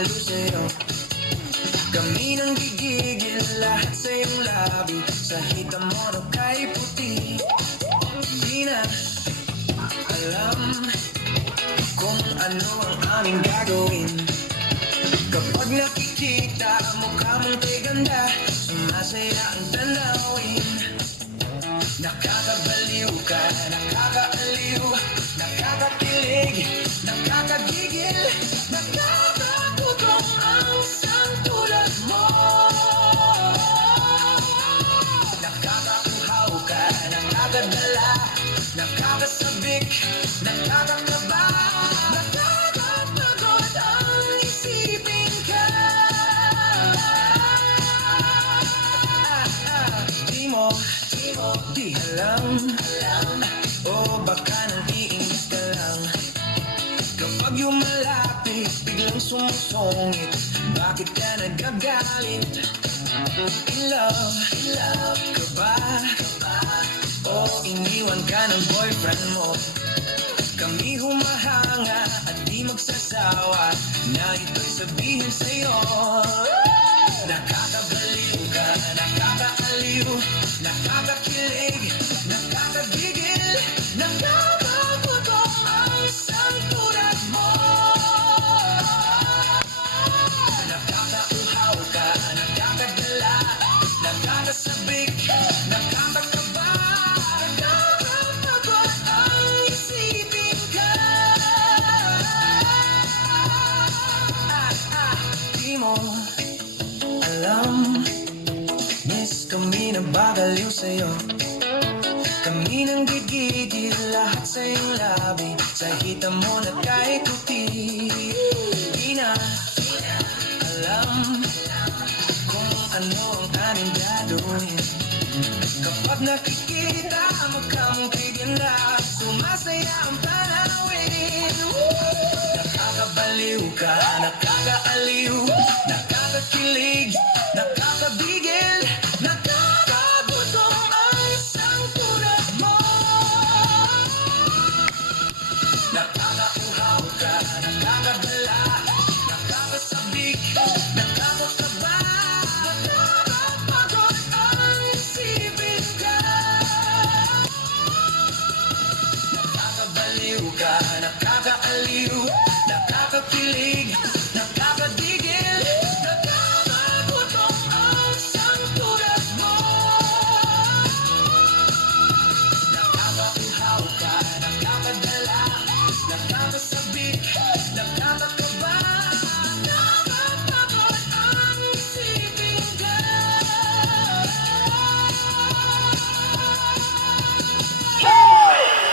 baliw sa'yo. Kami nang gigigil lahat sa iyong labi. Sa hita mo na kay puti. Di na alam kung ano ang aming gagawin. Kapag nakikita mukha mong kay ganda, sumasaya ang tanawin. Nakakabaliw ka, nakakaaliw, nakakakilig, nakakagigil, nakakagutom ang isang tulad mo. Nakakauhaw ka, nakakadala, nakakasabik, nakakakaba, nakakapagod ang isipin ka. Di alam, o baka nang iinis ka lang. Kapag yumalapit, biglang sumusungit. Bakit ka nagagalit? In love ka ba? O iniwan ka ng boyfriend mo? Kami humahanga at di magsasawa na ito'y sabihin sa'yo. Nakakabaliw ka, nakakaaliw, nakakakilig, nakakagigil, nakakagutom ang isang tulad mo. Nakakauhaw ka, nakakadala, nakakasabik, nakakakaba, nakakapagod ang isipin ka. Di mo alam, miss kami na bagaliw sa'yo. Kami nang gigigil lahat sa iyong labi. Sa hita mo na kahit puti. Di na alam kung ano ang aming gagawin. Kapag nakikita